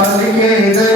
പതിക്കേത്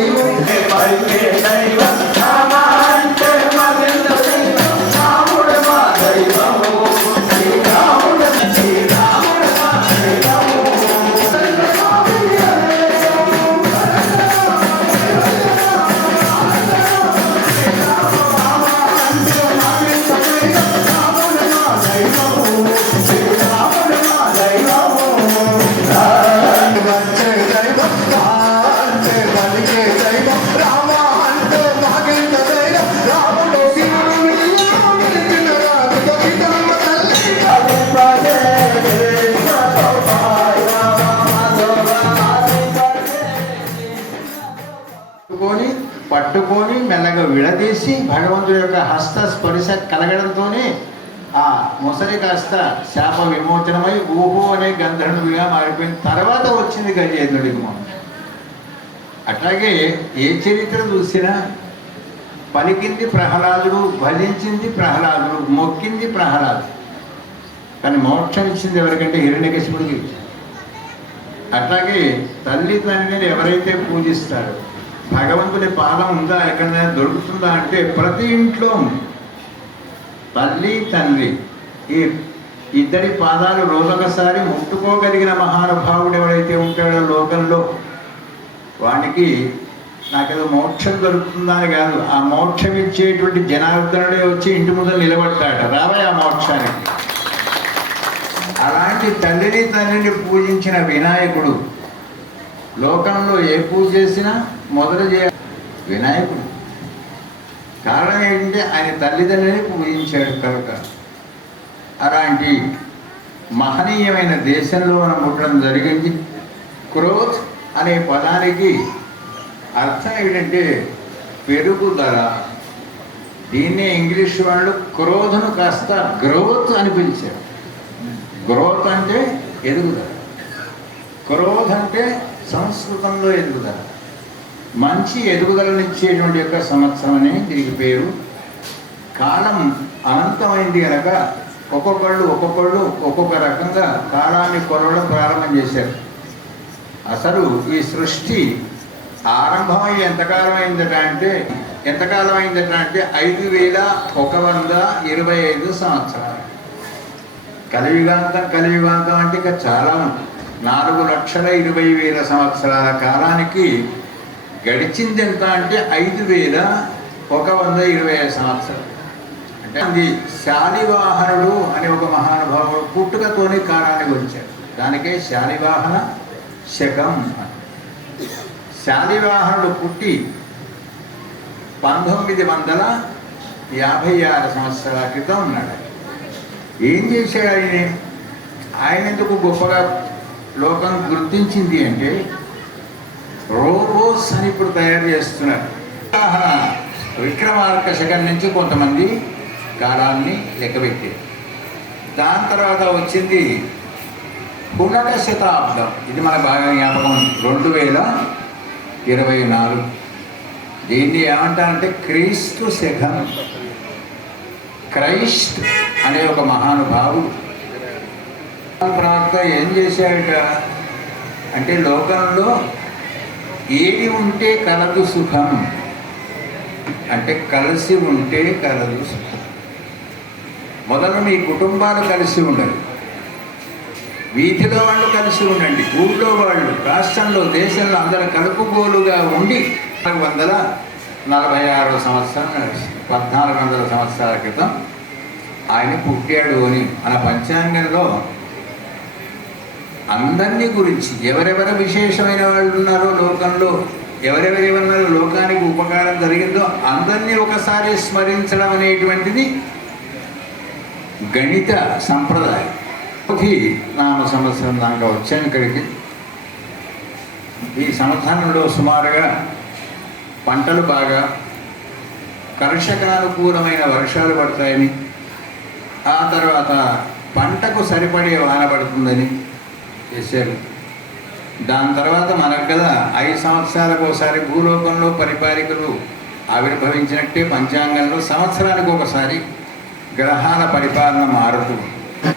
పట్టుకొని మెల్లగా విడదీసి భగవంతుడి యొక్క హస్త స్పర్శ కలగడంతోనే ఆ మొసలి కాస్త శాప విమోచనమై ఊహు అనే గంధర్వుడిగా మారిపోయిన తర్వాత వచ్చింది గజేంద్రుడికి మోక్షం అట్లాగే ఏ చరిత్ర చూసినా పలికింది ప్రహ్లాదుడు భజించింది ప్రహ్లాదుడు మొక్కింది ప్రహ్లాదు. కానీ మోక్షం ఇచ్చింది ఎవరికంటే హిరణ్యకశిపుడికి ఇచ్చింది అట్లాగే తల్లి తండ్రిని ఎవరైతే పూజిస్తారో భగవంతుని పాదం ఉందా? ఎక్కడైనా దొరుకుతుందా అంటే ప్రతి ఇంట్లో తల్లి తండ్రి ఈ ఇద్దరి పాదాలు రోజొకసారి ముట్టుకోగలిగిన మహానుభావుడు ఎవరైతే ఉంటాడో లోకంలో వానికి నాకేదో మోక్షం దొరుకుతుందా అని కాదు. ఆ మోక్షం ఇచ్చేటువంటి జనార్దనుడే వచ్చి ఇంటి ముందు నిలబడతాడు. రావయ్య ఆ మోక్షానికి. అలాంటి తల్లిని తండ్రిని పూజించిన వినాయకుడు లోకంలో ఏ పూజ చేసినా మొదలు చేయ వినాయకుడు. కారణం ఏంటంటే ఆయన తల్లిదండ్రులని పూజించాడు కనుక. అలాంటి మహనీయమైన దేశంలో మనం పుట్టడం జరిగింది. క్రోత్ అనే పదానికి అర్థం ఏంటంటే పెరుగుదల దీన్నే ఇంగ్లీష్ వాళ్ళు క్రోధను కాస్త గ్రోత్ అని పిలిచారు. గ్రోత్ అంటే ఎదుగుదల క్రోధ్ అంటే సంస్కృతంలో ఎదుగుదల. మంచి ఎదుగుదలనిచ్చేటువంటి యొక్క సంవత్సరం అని దీనికి పేరు. కాలం అనంతమైంది కనుక ఒక్కొక్కళ్ళు ఒక్కొక్కళ్ళు ఒక్కొక్క రకంగా కాలాన్ని కొలవడం ప్రారంభం చేశారు. అసలు ఈ సృష్టి ఆరంభమై ఎంతకాలం అయిందట అంటే ఎంతకాలం అయిందట అంటే ఐదు వేల ఒక వంద ఇరవై ఐదు సంవత్సరాలు. కలియుగాంతం కలియుగాంతం అంటే ఇక చాలా ఉంది. నాలుగు లక్షల ఇరవై వేల సంవత్సరాల కాలానికి గడిచింది ఎంత అంటే ఐదు వేల ఒక వంద ఇరవై ఐదు సంవత్సరాలు. అంటే అది శాలివాహనుడు అనే ఒక మహానుభావుడు పుట్టుకతోనే కాలానికి వచ్చాడు దానికే శాలివాహన శకం శాలివాహనుడు పుట్టి పంతొమ్మిది వందల యాభై ఆరు సంవత్సరాల క్రితం ఉన్నాడు. ఏం చేశాడు ఆయన? ఆయన ఎందుకు గొప్పగా లోకం గుర్తించింది అంటే రోబోస్ అని ఇప్పుడు తయారు చేస్తున్నారు. ఉదాహరణ విక్రమార్క శకం నుంచి కొంతమంది కాలాన్ని లెక్కబెట్టారు దాని తర్వాత వచ్చింది పునక శతాబ్దం. ఇది మన బాగా జ్ఞాపకం రెండు వేల ఇరవై నాలుగు. దీన్ని ఏమంటారంటే క్రీస్తు శకం. క్రైస్ట్ అనే ఒక మహానుభావుడు ఏం చేశాడట? అంటే లోకంలో ఏది ఉంటే కలదు సుఖం. అంటే కలిసి ఉంటే కలదు సుఖం. మొదలు మీ కుటుంబాలు కలిసి ఉండాలి వీధిలో వాళ్ళు కలిసి ఉండండి. ఊళ్ళో వాళ్ళు రాష్ట్రంలో దేశంలో అందరూ కలుపుగోలుగా ఉండి నాలుగు వందల నలభై ఆరో సంవత్సరం నడిచింది. పద్నాలుగు వందల సంవత్సరాల క్రితం ఆయన పుట్టాడు అని మన పంచాంగంలో అందరినీ గురించి ఎవరెవరు విశేషమైన వాళ్ళు ఉన్నారో లోకంలో ఎవరెవరు ఉన్నారో లోకానికి ఉపకారం జరిగిందో అందరినీ ఒకసారి స్మరించడం అనేటువంటిది గణిత సంప్రదాయం. ఒకటి నామ సంవత్సరం దాకా వచ్చాను ఇక్కడికి. ఈ సంవత్సరంలో సుమారుగా పంటలు బాగా కర్షకానుకూలమైన వర్షాలు పడతాయని ఆ తర్వాత పంటకు సరిపడే వాన పడుతుందని చేశారు. దాని తర్వాత మనకు కదా ఐదు సంవత్సరాలకు ఒకసారి భూలోకంలో పరిపాలికలు ఆవిర్భవించినట్టే పంచాంగంలో సంవత్సరానికి ఒకసారి గ్రహాల పరిపాలన మారుతుంది